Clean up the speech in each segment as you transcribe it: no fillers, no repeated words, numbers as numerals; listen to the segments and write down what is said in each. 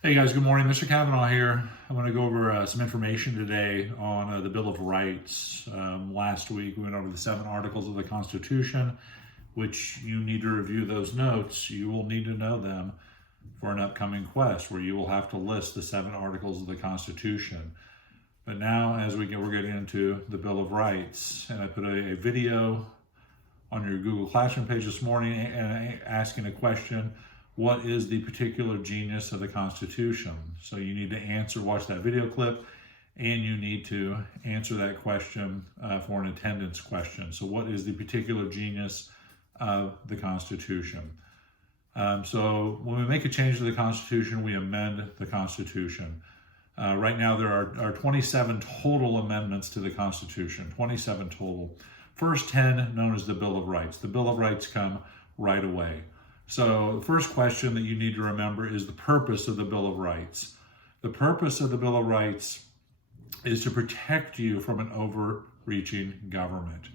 Hey guys, good morning. Mr. Kavanaugh here. I want to go over some information today on the Bill of Rights. Last week we went over the 7 articles of the Constitution, which you need to review those notes. You will need to know them for an upcoming quest where you will have to list the 7 articles of the Constitution. But now we're getting into the Bill of Rights, and I put a video on your Google Classroom page this morning and asking a question: what is the particular genius of the Constitution? So you need to watch that video clip, and you need to answer that question for an attendance question. So what is the particular genius of the Constitution? So when we make a change to the Constitution, we amend the Constitution. Right now there are 27 total amendments to the Constitution, 27 total. First 10 known as the Bill of Rights. The Bill of Rights come right away. So the first question that you need to remember is the purpose of the Bill of Rights. The purpose of the Bill of Rights is to protect you from an overreaching government.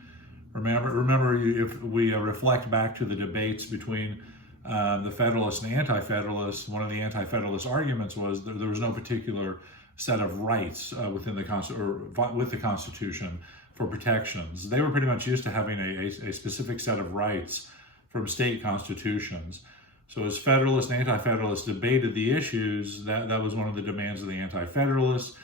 Remember, if we reflect back to the debates between the Federalists and the Anti-Federalists, one of the Anti-Federalist arguments was that there was no particular set of rights with the Constitution for protections. They were pretty much used to having a specific set of rights from state constitutions. So as Federalists and Anti-Federalists debated the issues, that was one of the demands of the Anti-Federalists,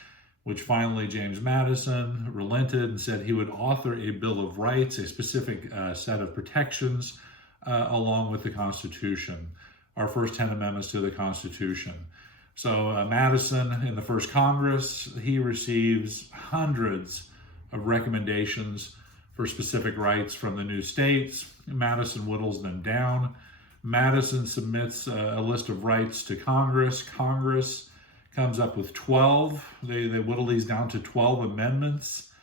which finally James Madison relented and said he would author a Bill of Rights, a specific set of protections along with the Constitution, our first 10 amendments to the Constitution. So Madison, in the first Congress, he receives hundreds of recommendations for specific rights from the new states. Madison whittles them down. Madison submits a list of rights to Congress. Congress comes up with 12. They whittle these down to 12 amendments.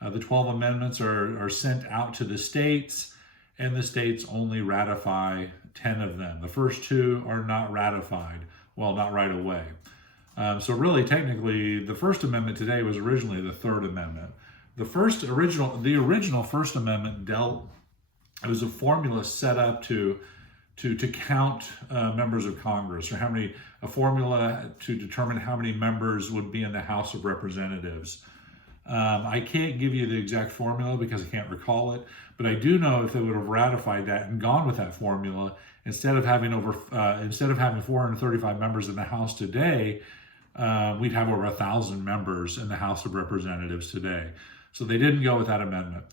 The 12 amendments are sent out to the states, and the states only ratify 10 of them. The first 2 are not ratified. Well, not right away. So really, technically, the First Amendment today was originally the Third Amendment. The original First Amendment it was a formula set up to count members of Congress, or a formula to determine how many members would be in the House of Representatives. I can't give you the exact formula because I can't recall it, but I do know if they would have ratified that and gone with that formula, instead of having 435 members in the House today, we'd have over 1,000 members in the House of Representatives today. So they didn't go with that amendment.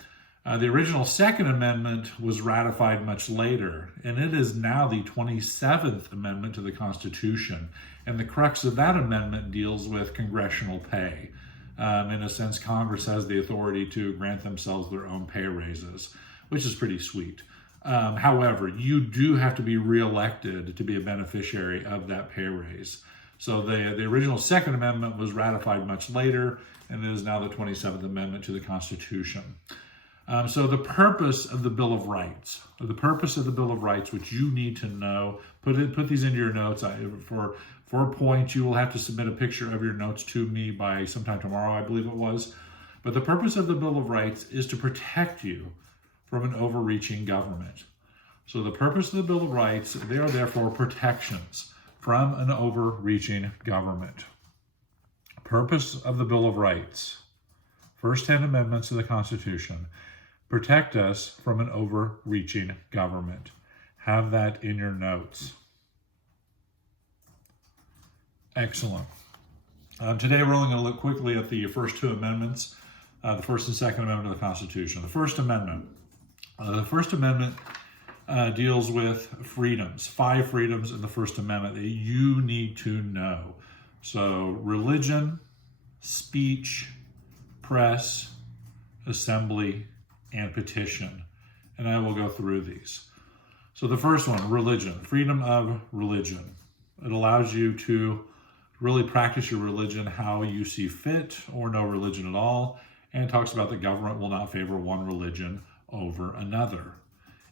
The original Second Amendment was ratified much later, and it is now the 27th Amendment to the Constitution. And the crux of that amendment deals with congressional pay. In a sense, Congress has the authority to grant themselves their own pay raises, which is pretty sweet. However, you do have to be reelected to be a beneficiary of that pay raise. So the original Second Amendment was ratified much later, and it is now the 27th Amendment to the Constitution. So the purpose of the Bill of Rights, which you need to know, put these into your notes. For a point, you will have to submit a picture of your notes to me by sometime tomorrow, I believe it was. But the purpose of the Bill of Rights is to protect you from an overreaching government. So the purpose of the Bill of Rights, they are therefore protections from an overreaching government. Purpose of the Bill of Rights. First 10 amendments to the Constitution protect us from an overreaching government. Have that in your notes. Excellent. Today we're only going to look quickly at the first 2 amendments, the First and Second Amendment of the Constitution. The First Amendment. The First Amendment deals with freedoms, 5 freedoms in the First Amendment that you need to know. So religion, speech, press, assembly, and petition. And I will go through these. So the first one, religion, freedom of religion. It allows you to really practice your religion how you see fit, or no religion at all, and it talks about the government will not favor one religion over another.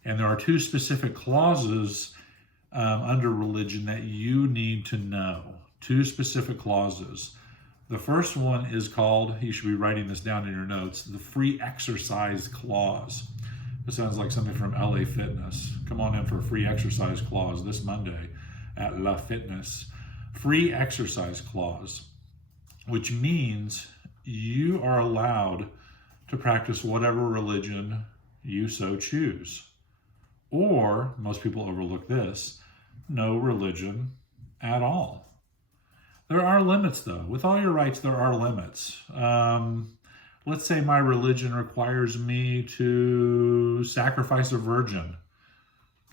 And there are 2 specific clauses under religion that you need to know. 2 specific clauses. The first one is called, you should be writing this down in your notes, the Free Exercise Clause. This sounds like something from LA Fitness. Come on in for a free exercise clause this Monday at La Fitness. free exercise clause, which means you are allowed to practice whatever religion you so choose. Or, most people overlook this, no religion at all. There are limits, though. With all your rights, there are limits. Let's say my religion requires me to sacrifice a virgin.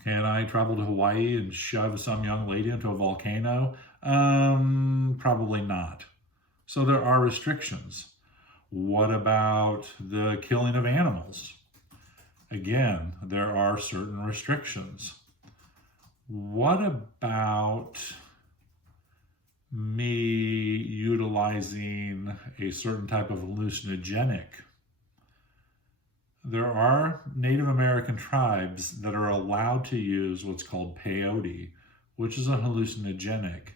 Can I travel to Hawaii and shove some young lady into a volcano? Probably not. So there are restrictions. What about the killing of animals? Again, there are certain restrictions. What about me utilizing a certain type of hallucinogenic? There are Native American tribes that are allowed to use what's called peyote, which is a hallucinogenic,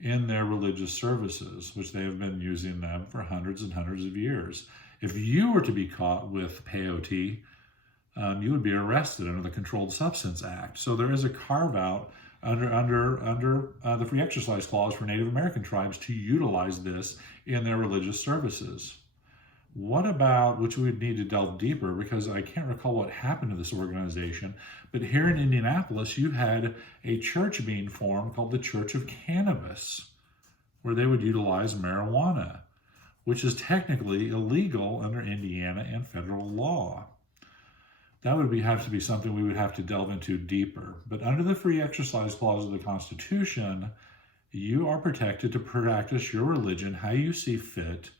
in their religious services, which they have been using them for hundreds and hundreds of years. If you were to be caught with peyote, you would be arrested under the Controlled Substance Act. So there is a carve-out under the free exercise clause for Native American tribes to utilize this in their religious services. What about, which we would need to delve deeper, because I can't recall what happened to this organization, but here in Indianapolis, you had a church being formed called the Church of Cannabis, where they would utilize marijuana, which is technically illegal under Indiana and federal law. That would have to be something we would have to delve into deeper. But under the free exercise clause of the Constitution, you are protected to practice your religion how you see fit,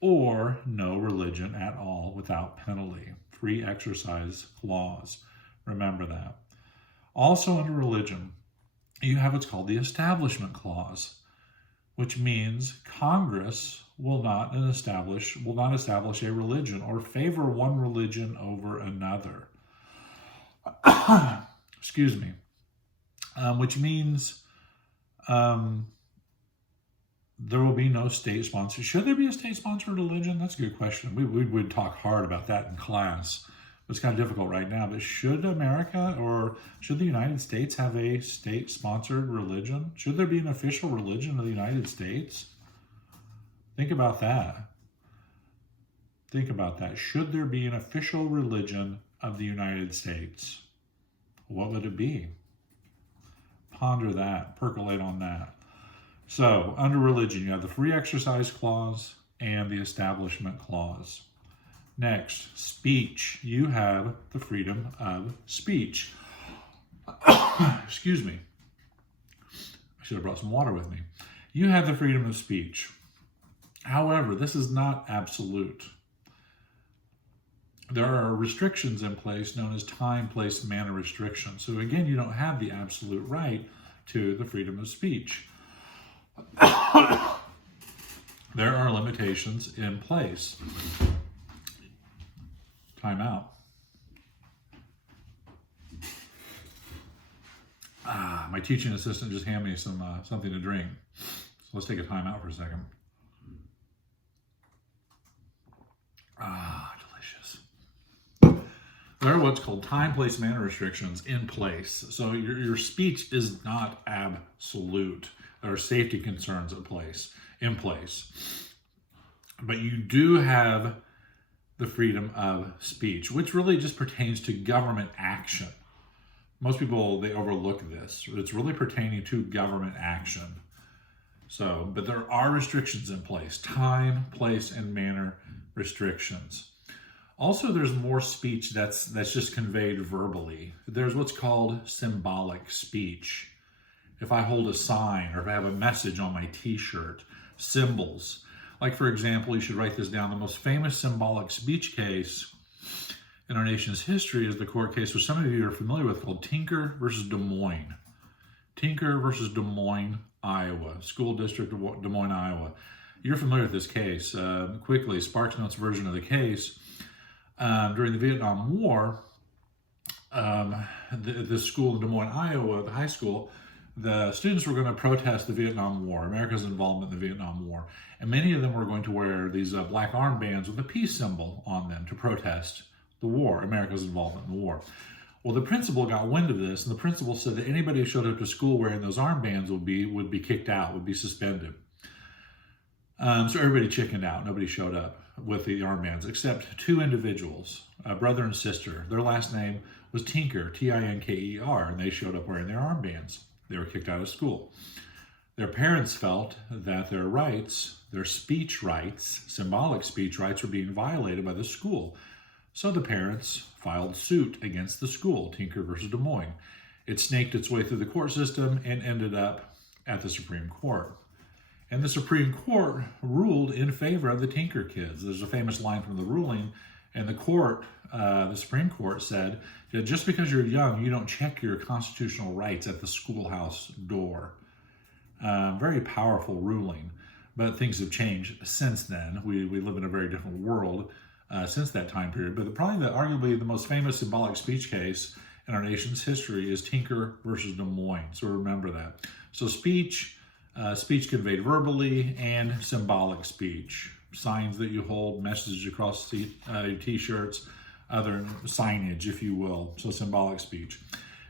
or no religion at all without penalty. Free exercise clause. Remember that. Also under religion, you have what's called the Establishment Clause, which means Congress will not establish a religion or favor one religion over another. Excuse me. Which means there will be no state sponsored. Should there be a state-sponsored religion? That's a good question. We would talk hard about that in class. It's kind of difficult right now. But should America or should the United States have a state-sponsored religion? Should there be an official religion of the United States? Think about that. Think about that. Should there be an official religion of the United States? What would it be? Ponder that. Percolate on that. So, under religion, you have the Free Exercise Clause and the Establishment Clause. Next, speech. You have the freedom of speech. Excuse me. I should have brought some water with me. You have the freedom of speech. However, this is not absolute. There are restrictions in place known as time, place, manner restrictions. So again, you don't have the absolute right to the freedom of speech. There are limitations in place. Time out. My teaching assistant just handed me something to drink. So let's take a time out for a second. Delicious. There are what's called time, place, manner restrictions in place. So your speech is not absolute. There are safety concerns in place. But you do have the freedom of speech, which really just pertains to government action. Most people, they overlook this. It's really pertaining to government action. So, but there are restrictions in place, time, place, and manner restrictions. Also, there's more speech that's just conveyed verbally. There's what's called symbolic speech. If I hold a sign or if I have a message on my t-shirt, symbols. Like, for example, you should write this down. The most famous symbolic speech case in our nation's history is the court case, which some of you are familiar with, called Tinker versus Des Moines. Tinker versus Des Moines, Iowa. School District of Des Moines, Iowa. You're familiar with this case. Quickly, Sparks Notes version of the case. During the Vietnam War, the school in Des Moines, Iowa, the high school, the students were going to protest the Vietnam War, America's involvement in the Vietnam War. And many of them were going to wear these black armbands with a peace symbol on them to protest the war, America's involvement in the war. Well, the principal got wind of this, and the principal said that anybody who showed up to school wearing those armbands would be kicked out, would be suspended. So everybody chickened out. Nobody showed up with the armbands except two individuals, a brother and sister. Their last name was Tinker, Tinker, and they showed up wearing their armbands. They were kicked out of school. Their parents felt that their rights, their speech rights, symbolic speech rights, were being violated by the school. So the parents filed suit against the school, Tinker versus Des Moines. It snaked its way through the court system and ended up at the Supreme Court. And the Supreme Court ruled in favor of the Tinker kids. There's a famous line from the ruling, and the Supreme Court said that just because you're young, you don't check your constitutional rights at the schoolhouse door. Very powerful ruling, but things have changed since then. We live in a very different world since that time period. But arguably the most famous symbolic speech case in our nation's history is Tinker versus Des Moines. So remember that. So speech conveyed verbally, and symbolic speech, signs that you hold, messages across your t-shirts, other signage, if you will. So symbolic speech.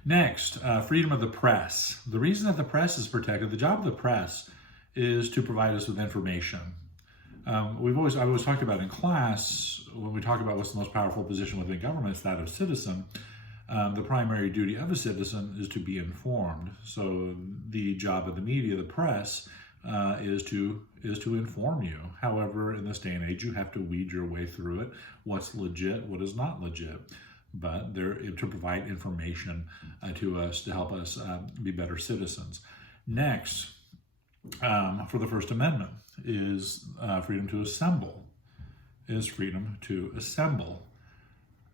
Next, freedom of the press. The reason that the press is protected, the job of the press is to provide us with information. I've always talked about in class, when we talk about what's the most powerful position within government, it's that of citizen. The primary duty of a citizen is to be informed. So the job of the media, the press, is to inform you. However, in this day and age, you have to weed your way through it. What's legit, what is not legit. But they're to provide information to us to help us be better citizens. Next, for the First Amendment is freedom to assemble.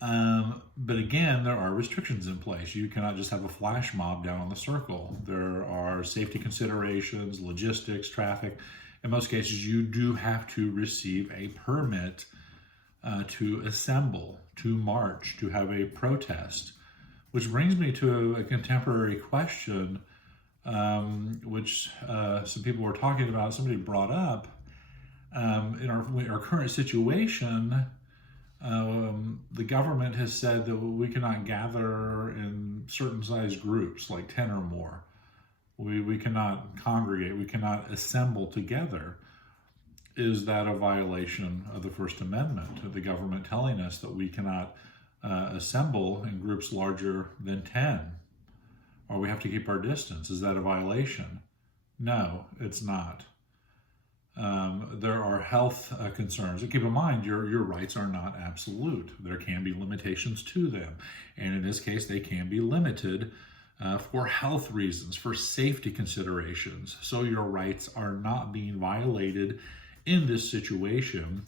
But again, there are restrictions in place. You cannot just have a flash mob down on the circle. There are safety considerations, logistics, traffic. In most cases, you do have to receive a permit to assemble, to march, to have a protest. Which brings me to a contemporary question, which some people were talking about, somebody brought up. In our current situation, the government has said that we cannot gather in certain size groups, like 10 or more. We cannot congregate, we cannot assemble together. Is that a violation of the First Amendment? The government telling us that we cannot assemble in groups larger than 10? Or we have to keep our distance? Is that a violation? No, it's not. There are health concerns. And keep in mind, your rights are not absolute. There can be limitations to them. And in this case, they can be limited for health reasons, for safety considerations. So your rights are not being violated in this situation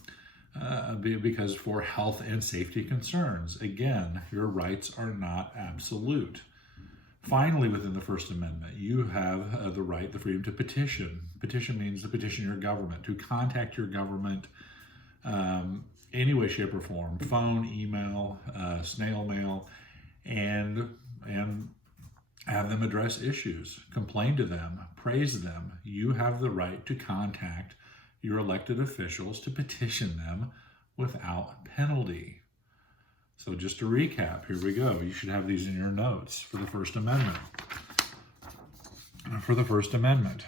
because for health and safety concerns. Again, your rights are not absolute. Finally, within the First Amendment, you have the right, the freedom to petition. Petition means to petition your government, to contact your government any way, shape, or form, phone, email, snail mail, and have them address issues, complain to them, praise them. You have the right to contact your elected officials, to petition them without penalty. So just to recap, here we go. You should have these in your notes for the First Amendment. For the First Amendment,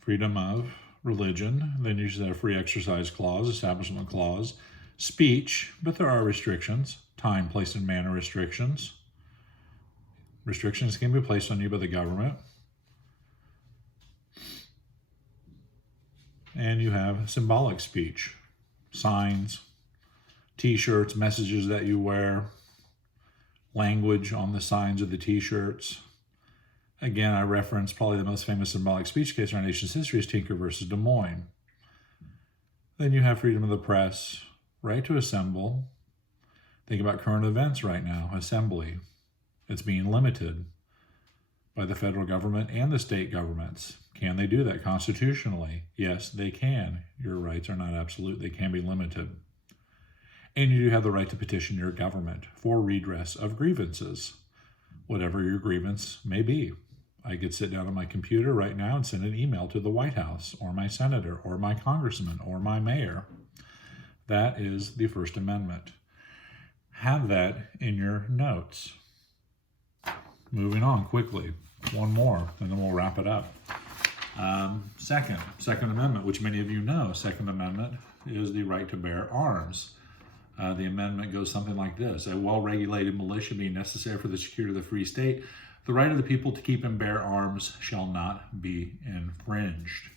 freedom of religion. Then you should have free exercise clause, establishment clause, speech, but there are restrictions, time, place, and manner restrictions. Restrictions can be placed on you by the government. And you have symbolic speech, signs, t-shirts, messages that you wear, language on the signs of the t-shirts. Again, I referenced probably the most famous symbolic speech case in our nation's history is Tinker versus Des Moines. Then you have freedom of the press, right to assemble. Think about current events right now, assembly. It's being limited by the federal government and the state governments. Can they do that constitutionally? Yes, they can. Your rights are not absolute. They can be limited. And you do have the right to petition your government for redress of grievances, whatever your grievance may be. I could sit down on my computer right now and send an email to the White House or my senator or my congressman or my mayor. That is the First Amendment. have that in your notes. Moving on quickly. One more, and then we'll wrap it up. Second Amendment, which many of you know. Second Amendment is the right to bear arms. The amendment goes something like this: a well-regulated militia being necessary for the security of the free state, the right of the people to keep and bear arms shall not be infringed.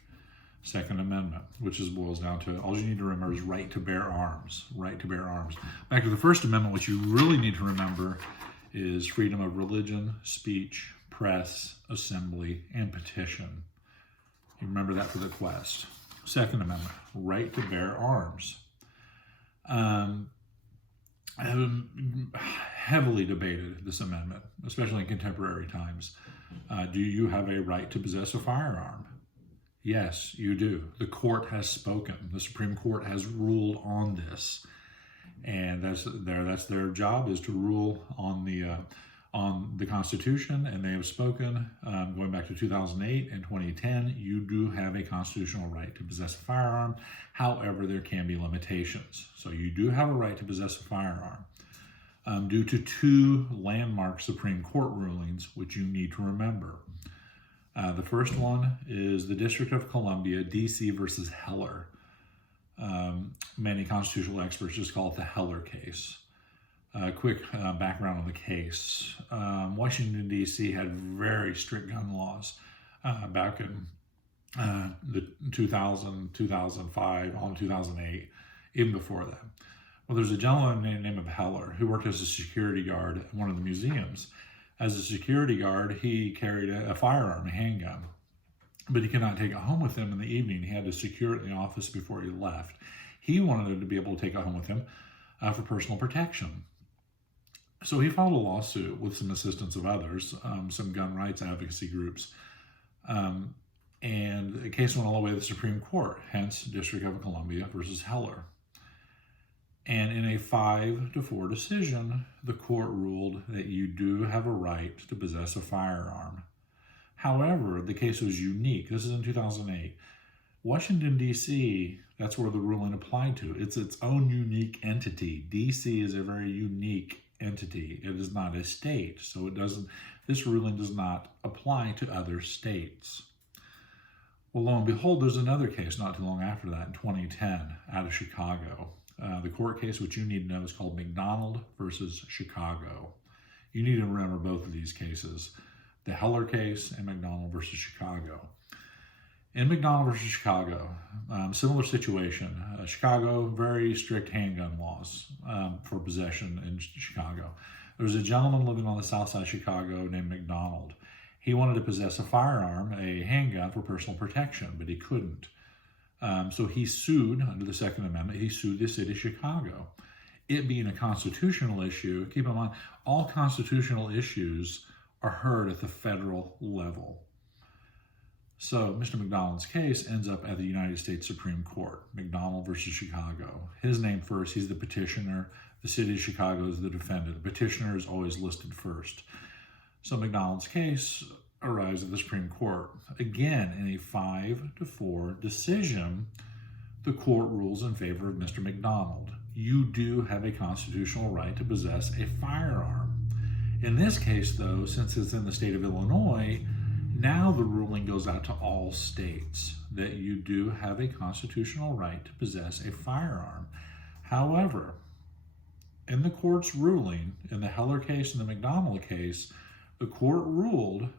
Second Amendment, which boils down to all you need to remember is right to bear arms. Right to bear arms. Back to the First Amendment, what you really need to remember is freedom of religion, speech, press, assembly, and petition. You remember that for the quest. Second Amendment, right to bear arms. Heavily debated, this amendment, especially in contemporary times. Do you have a right to possess a firearm? Yes, you do. The court has spoken. The Supreme Court has ruled on this, and that's their job, is to rule on the Constitution, and they have spoken. Going back to 2008 and 2010, you do have a constitutional right to possess a firearm. However, there can be limitations. So you do have a right to possess a firearm due to two landmark Supreme Court rulings, which you need to remember. The first one is the District of Columbia, D.C. versus Heller. Many constitutional experts just call it the Heller case. Quick background on the case. Washington, D.C. had very strict gun laws back in the 2000, 2005, on 2008, even before that. Well, there's a gentleman named Heller who worked as a security guard at one of the museums. As a security guard, he carried a firearm, a handgun, but he could not take it home with him in the evening. He had to secure it in the office before he left. He wanted to be able to take it home with him for personal protection. So he filed a lawsuit with some assistance of others, some gun rights advocacy groups, and the case went all the way to the Supreme Court, hence District of Columbia versus Heller. And in a 5-4 decision, the court ruled that you do have a right to possess a firearm. However, the case was unique. This is in 2008. Washington, D.C., that's where the ruling applied to. It's its own unique entity. D.C. is a very unique entity. It is not a state, so this ruling does not apply to other states. Well, lo and behold, there's another case not too long after that in 2010 out of Chicago. The court case, which you need to know, is called McDonald versus Chicago. You need to remember both of these cases, the Heller case and McDonald versus Chicago. In McDonald versus Chicago, similar situation. Chicago, very strict handgun laws for possession in Chicago. There was a gentleman living on the south side of Chicago named McDonald. He wanted to possess a firearm, a handgun, for personal protection, but he couldn't. So he sued under the Second Amendment. He sued the city of Chicago. It being a constitutional issue, keep in mind, all constitutional issues are heard at the federal level. So Mr. McDonald's case ends up at the United States Supreme Court, McDonald versus Chicago. His name first, he's the petitioner. The city of Chicago is the defendant. The petitioner is always listed first. So McDonald's case arrives at the Supreme Court. Again, in a 5-4 decision, the court rules in favor of Mr. McDonald. You do have a constitutional right to possess a firearm. In this case, though, since it's in the state of Illinois, now the ruling goes out to all states that you do have a constitutional right to possess a firearm. However, in the court's ruling, in the Heller case and the McDonald case, the court ruled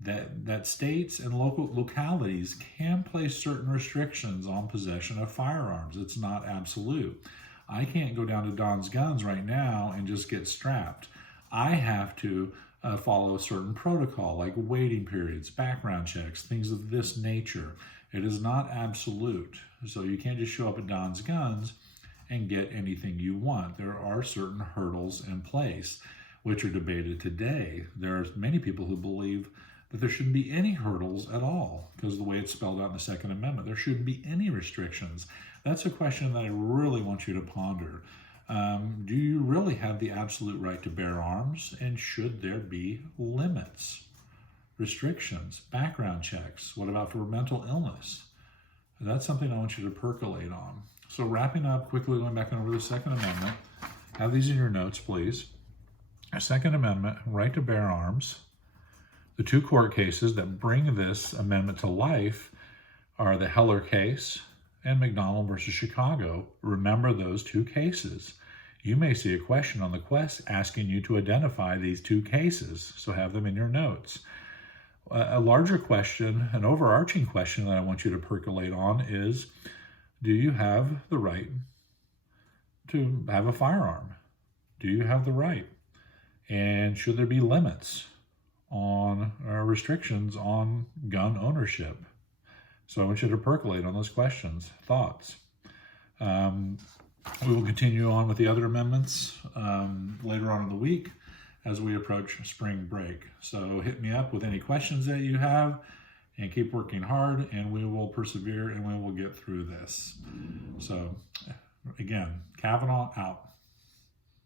that states and localities can place certain restrictions on possession of firearms. It's not absolute. I can't go down to Don's Guns right now and just get strapped. I have to follow a certain protocol, like waiting periods, background checks, things of this nature. It is not absolute. So you can't just show up at Don's Guns and get anything you want. There are certain hurdles in place, which are debated today. There are many people who believe that there shouldn't be any hurdles at all, because of the way it's spelled out in the Second Amendment. There shouldn't be any restrictions. That's a question that I really want you to ponder. Do you really have the absolute right to bear arms? And should there be limits, restrictions, background checks? What about for mental illness? That's something I want you to percolate on. So wrapping up, quickly going back over the Second Amendment, Have these in your notes, please. Second Amendment, right to bear arms. The two court cases that bring this amendment to life are the Heller case and McDonald versus Chicago. Remember those two cases. You may see a question on the quest asking you to identify these two cases, so have them in your notes. A larger question, an overarching question that I want you to percolate on is, do you have the right to have a firearm? Do you have the right? And should there be limits on restrictions on gun ownership? So I want you to percolate on those questions, thoughts. We will continue on with the other amendments later on in the week as we approach spring break. So hit me up with any questions that you have and keep working hard, and we will persevere and we will get through this. So again, Kavanaugh out.